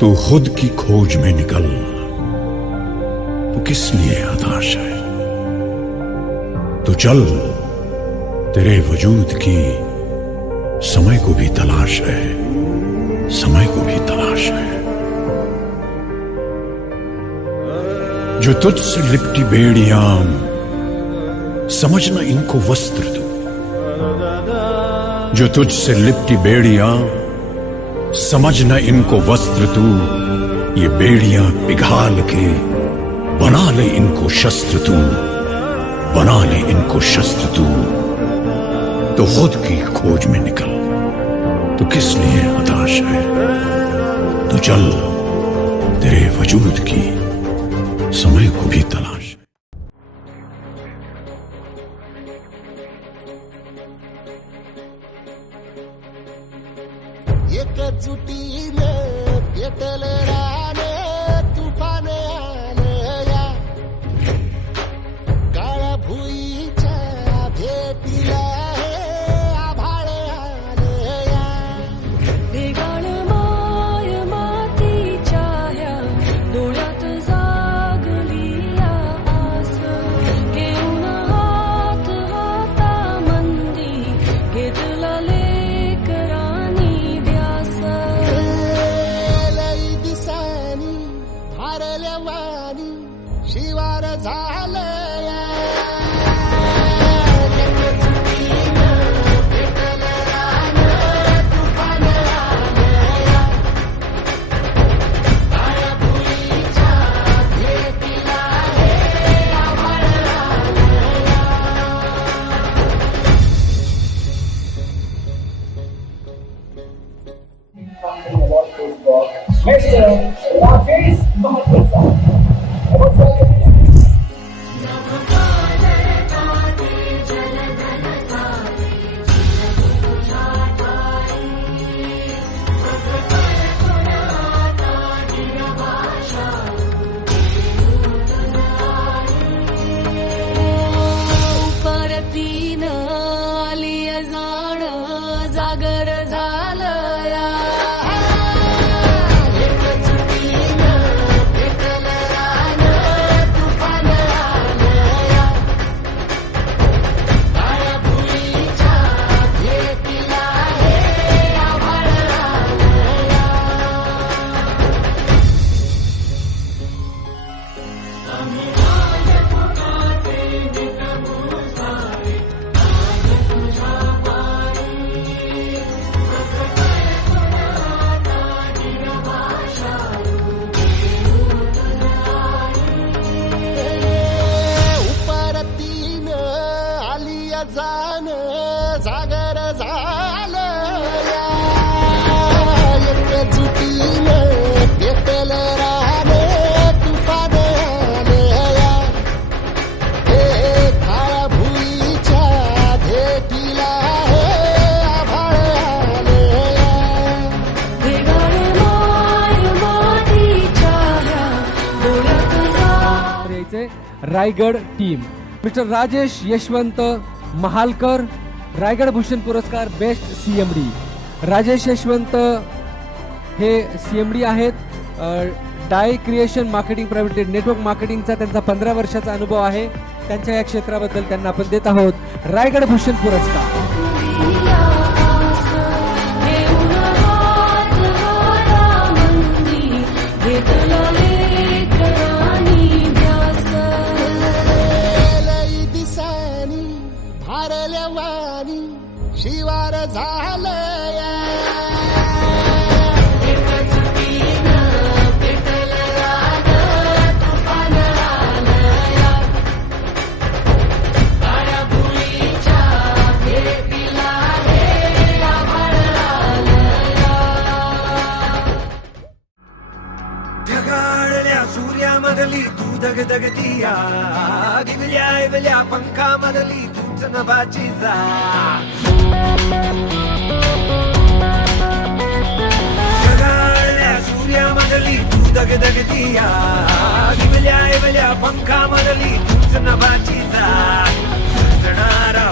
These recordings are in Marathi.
तू खुद की खोज में निकल, तू किस लिए हताश है? तू चल, तेरे वजूद की समय को भी तलाश है, समय को भी तलाश है। जो तुझसे लिपटी बेड़ियां, समझना इनको वस्त्र तू। जो तुझसे लिपटी बेड़ियां, समझना इनको वस्त्र तू। ये बेड़ियां पिघाल के बना ले इनको शस्त्र तू, बना ले इनको शस्त्र तू। तो खुद की खोज में निकल, तो किस लिए हताश है? तो चल, तेरे वजूद की समय को भी तलाश। एकजुटीने पेटल राने तुफान आलया, काळ्या भुईच्या भेटीला हे आभाळ आलया. ढगाळ माय मातीच्या ह्या डोळ्यात जागली या आस, घेऊन हात हातामंदी घेतला लेकरांनी ध्यास. लई दिसानी भारल्या वाणी शिवार झालया. Mr. Rajesh Mahaprasad. परतीन आली जाण जागर झालया. उपरतीन आलिया जाण जागर झालया. एकजुटीने पेटल राने तुफान आलया. हे काळ्या भुईच्या भेटीला हे आभाळ आलया. ढगाळ माय मातीच्या ह्या डोळ्यात यायचे रायगड टीम. मिस्टर राजेश यशवंत महालकर, रायगड भूषण पुरस्कार बेस्ट सीएमडी. राजेश यशवंत हे सीएमडी आहेत. Dye Creation Marketing Private Limited, network मार्केटिंगचा त्यांचा 15 वर्षाचा अनुभव आहे. त्यांच्या या क्षेत्राबद्दल त्यांना आपण देत आहोत रायगड भूषण पुरस्कार. घेऊन हात हातामंदी घेतला लेकरांनी ध्यास. लई दिसानी भारल्या वाणी शिवार झालया. ढगाळल्या सूर्यामधली तू दगदगतिया, दिवल्या पंखामधली तूच नभाची जा. ढगाळल्या सूर्यामधली तू दगदगतिया, दिवल्या पंखामधली तूच नभाची जा. परसणारा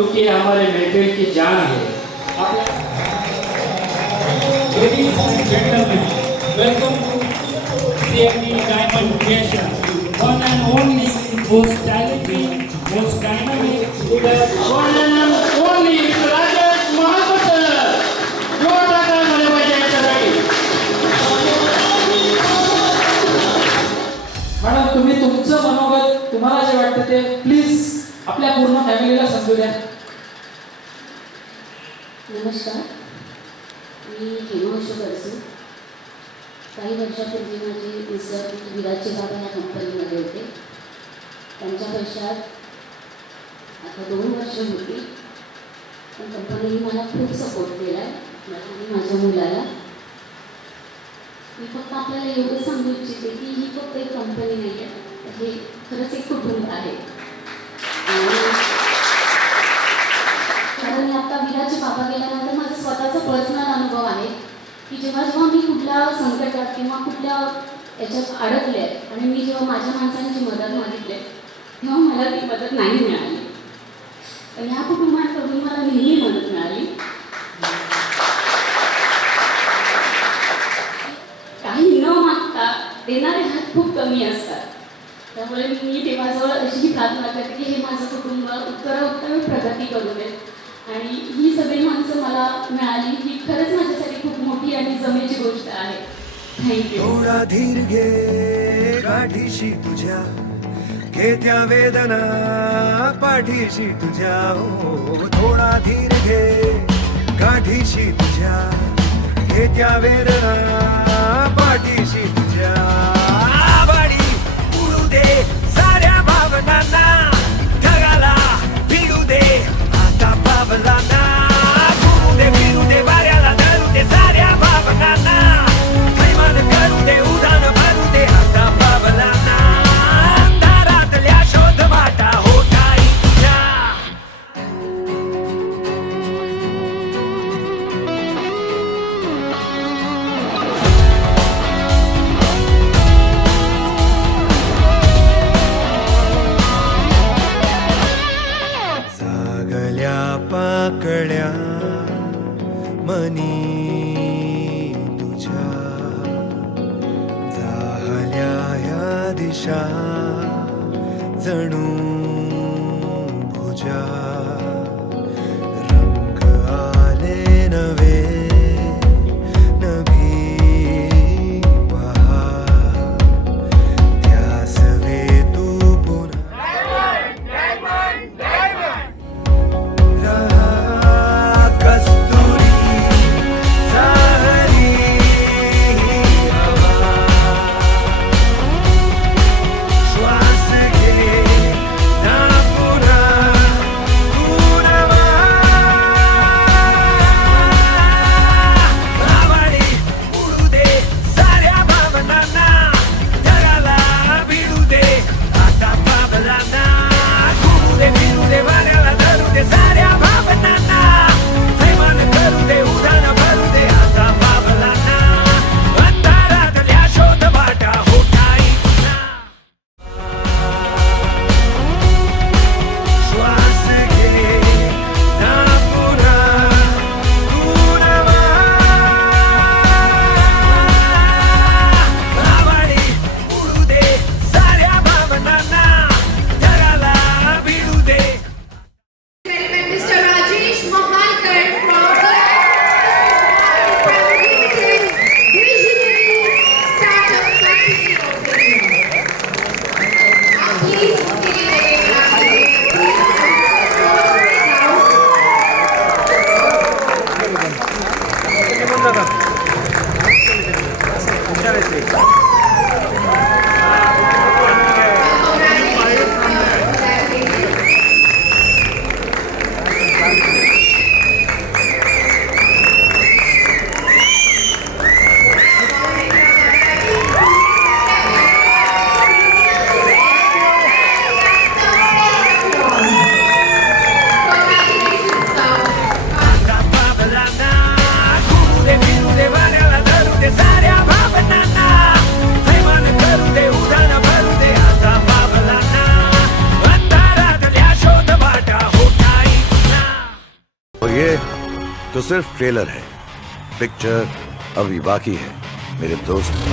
क्योंकि हमारे महफिल की जान है। Ladies and gentlemen, welcome to CMD Diamond Creation, one and only most talented, most dynamic, the one and only Rajesh Mahalkar. जोरदार ताली झाली पाहिजे यांच्यासाठी. मॅडम, तुम्ही तुमचं मनोगत तुम्हाला जे वाटतं ते प्लीज आपल्या पूर्ण फॅमिलीला समजू द्या. नमस्कार, मी हेमा अशोक. काही वर्षापूर्वी माझे मिस्टर विराजचे बाबा या कंपनीमध्ये होते. त्यांच्या पश्चात आता 2 वर्ष होती, पण कंपनीने मला खूप सपोर्ट केला आहे, मला आणि माझ्या मुलाला. मी फक्त आपल्याला एवढं सांगू इच्छिते की ही फक्त एक कंपनी नाही आहे, हे खरंच एक कुटुंब आहे. कारण मी आता विराजचे बाबा गेल्यानंतर माझा स्वतःचा पर्सनल अनुभव आहे की जेव्हा मी कुठल्या संकटात किंवा कुठल्या याच्यात अडकले आणि मी जेव्हा माझ्या माणसांची मदत मागितली तेव्हा मला ती मदत नाही मिळाली. पण ह्या कुटुंबांकडून मला नेहमी मदत मिळाली. काही न मागता देणारे हात खूप कमी असतात. त्यामुळे मी देवाजवळ अशी प्रार्थना करते की हे माझं कुटुंब उत्तरोत्तर प्रगती करू दे आणि ही सगळी माणसं मला मिळाली ही खरंच माझ्यासाठी खूप मोठी आणि जमेची गोष्ट आहे. थँक्यू. थोडा धीर घे गाठीशी तुझ्या, घे त्या वेदना पाठीशी तुझ्या. हो, थोडा धीर घे गाठीशी तुझ्या, घे त्या वेदना पाठीशी तुझ्या. आभाळी उडू दे साऱ्या भावनांना, ढगाला भिडू दे आता पावलांना. घुमू दे फिरू दे वाऱ्याला धरू दे साऱ्या भावनांना, थैमान करू दे उडान भरू दे आता पावलांना. अंधारातल्या शोध वाटा होताई तुझ्या. जागल्या पाकळ्या मनी तुझ्या, झाल्या या दिशा जणू भुजा. रंग आले नवे नभी बहार, त्यासवे तू पुन्हा. कस्तुरी झाली हवा, श्वास घे ना पुन्हा तू नवा. आभाळी उडू दे साऱ्या भावनांना, ढगाला भिडू दे आता पावलांना. घुमू दे फिरू दे वाऱ्याला धरू दे साऱ्या भावनांना, थैमान करू दे उडान भरू दे आता पावलांना. अंधारातल्या शोध वाटा होताई तुझ्या. श्वास घे ना पुन्हा तू नवा. आभाळी उडू दे साऱ्या भावनांना, ढगाला भिडू दे. Mr. Rajesh Mahalkar from Limited Visionary Startup Company of India. Please ये तो सिर्फ ट्रेलर है, पिक्चर अभी बाकी है मेरे दोस्त।